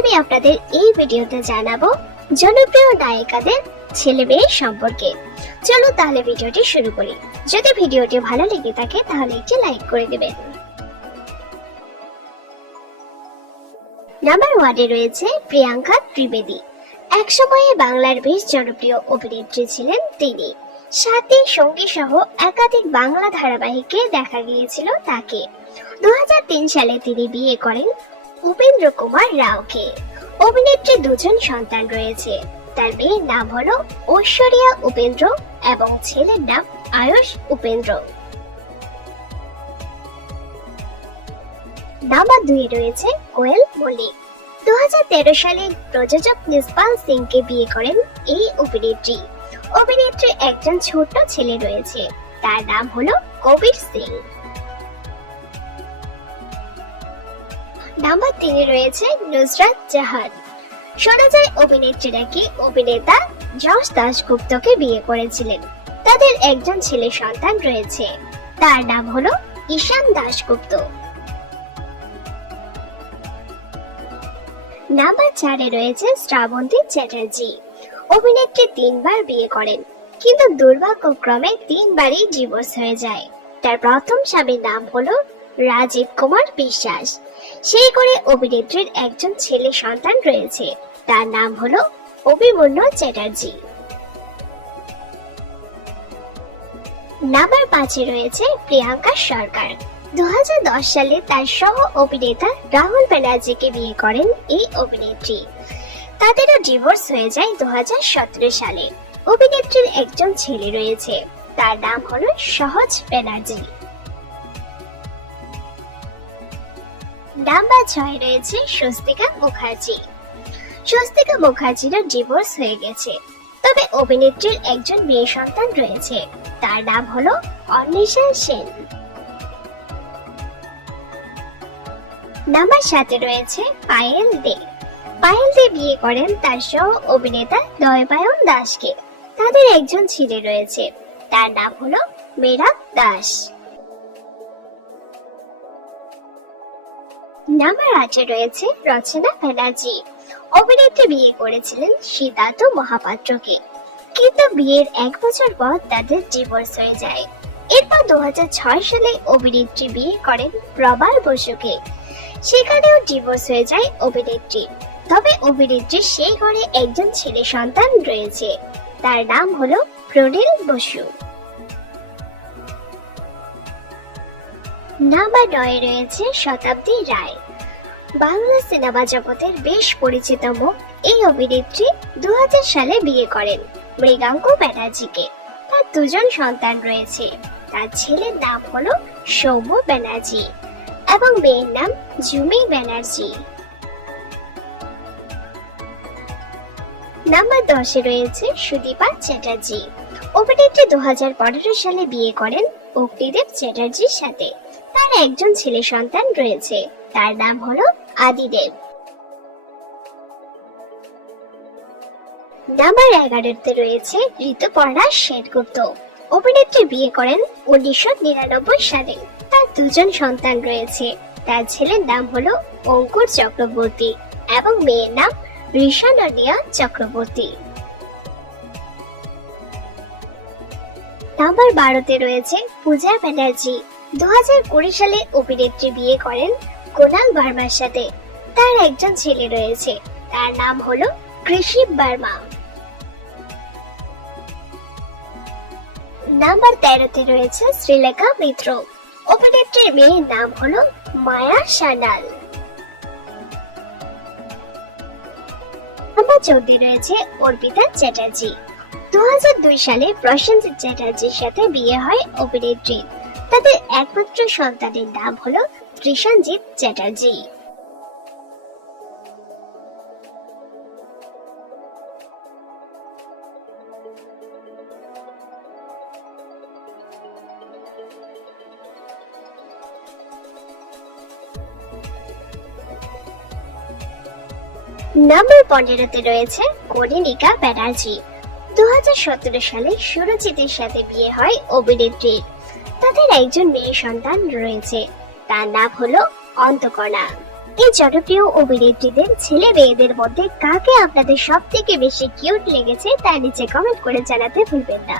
আমি আপনাদের এই ভিডিওতে জানাব জনপ্রিয় নায়িকাদের ছেলে মেয়ের সম্পর্কে। চলো তাহলে ভিডিওটি শুরু করি। যদি ভিডিওটি ভালো লেগে থাকে, তাহলে একটি লাইক করে দেবেন। নাম্বার ওয়ানে রয়েছে প্রিয়াঙ্কা ত্রিবেদী। একসময়ে বাংলার বেশ জনপ্রিয় অভিনেত্রী ছিলেন তিনি। সাথে সঙ্গী সহ একাধিক বাংলা ধারাবাহিকে দেখা গিয়েছিল তাকে। দু হাজার তিন সালে তিনি বিয়ে করেন উপেন্দ্র কুমার রাওকে। অভিনেত্রী দুজন সন্তান রয়েছে। তার মেয়ের নাম হলো ঐশ্বরিয়া উপেন্দ্র এবং ছেলের নাম আয়ুষ উপেন্দ্র। নাম্বার দুই রয়েছে কোয়েল মল্লিক। দু সালে প্রযোজক নিসপাল সিংকে বিয়ে করেন এই অভিনেত্রী। অভিনেত্রী একজন ছোট ছেলে রয়েছে। তার নাম হলো কবির সিং। নাম্বার তিনে রয়েছে নুসরাত জাহান। শোনা যায় অভিনেত্রী নাকি অভিনেতা যশ দাশগুপ্তকে বিয়ে করেছিলেন। তাদের একজন ছেলে সন্তান রয়েছে। তার নাম হলো ঈশান দাশগুপ্ত। নাম্বার চারে রয়েছে শ্রাবন্তী চ্যাটার্জি। অভিনেত্রী তিনবার বিয়ে করেন, কিন্তু দুর্ভাগ্যক্রমে তিনবারই ডিভোর্স হয়ে যায়। তার প্রথম স্বামীর নাম হলো রাজীব কুমার বিশ্বাস। সেই করে অভিনেত্রীর একজন ছেলে সন্তান রয়েছে। তার নাম হলো অভিমন্যু চ্যাটার্জি। নাম্বার পাঁচে রয়েছে প্রিয়াঙ্কা সরকার। দু সালে তার সহ অভিনেতা রাহুল ব্যানার্জিকে বিয়ে করেন এই অভিনেত্রী। তাদেরও ডিভোর্স হয়ে যায় দু হাজার সতেরো সালে। অভিনেত্রীর একজন ছেলে রয়েছে। তার নাম হলো সহজ ব্যানার্জি। নাম্বার ছয় রয়েছে স্বস্তিকা মুখার্জি। স্বস্তিকা মুখার্জিরও ডিভোর্স হয়ে গেছে। তবে অভিনেত্রীর একজন মেয়ে সন্তান রয়েছে। তার নাম হলো অন্বেষা সেন। নাম্বার সাথে রয়েছে পায়েল দে। পায়েল দে বিয়ে করেন তার সহ অভিনেতা দয়পায়ন দাসকে। তাদের একজন ছেলে রয়েছে। তার নাম হলো মেরাক দাস। নাম্বার আটে রয়েছে রচনা ব্যানার্জি। অভিনেত্রী বিয়ে করেছিলেন সিদ্ধার্থ মহাপাত্রকে। কিন্তু বিয়ের এক বছর পর তাদের ডিভোর্স হয়ে যায়। এরপর দু হাজার ছয় সালে অভিনেত্রী বিয়ে করেন প্রবাল বসুকে। সেখানেও ডিভোর্স হয়ে যায় অভিনেত্রী। তবে অভিনেত্রীর সেই ঘরে একজন ছেলে সন্তান রয়েছে। তার নাম হলো প্রনীল বসু। নাম্বার নয় রয়েছে শতাব্দী রায়। বাংলা সিনেমা জগতের বেশ পরিচিত মুখ এই অভিনেত্রী দু সালে বিয়ে করেন মৃগাঙ্ক ব্যানার্জিকে। তার দুজন সন্তান রয়েছে। তার ছেলের নাম হলো সৌম্য ব্যানার্জি এবং মেয়ের নাম জুমি ব্যানার্জি। নাম্বার দশে রয়েছে সুদীপা চ্যাটার্জি। অভিনেত্রী দু হাজার পনেরো সালে বিয়ে করেন অগ্নিদেব চ্যাটার্জির সাথে। তার একজন ছেলে সন্তান রয়েছে। তার নাম হলো আদিদেব। নাম্বার এগারোতে রয়েছে ঋতুপর্ণা সেনগুপ্ত। অভিনেত্রী বিয়ে করেন উনিশশো নিরানব্বই সালে। তার দুজন সন্তান রয়েছে। তার ছেলের নাম হলো অঙ্কুর চক্রবর্তী এবং মেয়ের নাম ঋষাননিয়া চক্রবর্তী। নাম্বার বারোতে রয়েছে পূজা ব্যানার্জি। দু সালে অভিনেত্রী বিয়ে করেন কোনাল বার্মার সাথে। তার একজন ছেলে রয়েছে। তার নাম হলো বার্মা নাম্বার তেরোতে রয়েছে শ্রীলেখা মিত্র। অভিনেত্রীর মেয়ের নাম হলো মায়া সানাল। নাম্বার চোদ্দে রয়েছে অর্পিতা চ্যাটার্জি। দু হাজার দুই সালে প্রসেনজিৎ চ্যাটার্জির সাথে বিয়ে হয় অভিনেত্রীর তাদের একমাত্র সন্তানের নাম হলো কৃষণজিৎ চ্যাটার্জি। নাম্বার পনেরোতে রয়েছে কনিনিকা ব্যানার্জি। দু সালে সুরজিতের সাথে বিয়ে হয় অভিনেত্রীর। তাদের একজন মেয়ে সন্তান রয়েছে। তার নাম হলো অন্তকণা এই জনপ্রিয় অভিনেত্রীদের ছেলে মেয়েদের মধ্যে কাকে আপনাদের সব থেকে বেশি কিউট লেগেছে তা নিচে কমেন্ট করে জানাতে ভুলবেন না।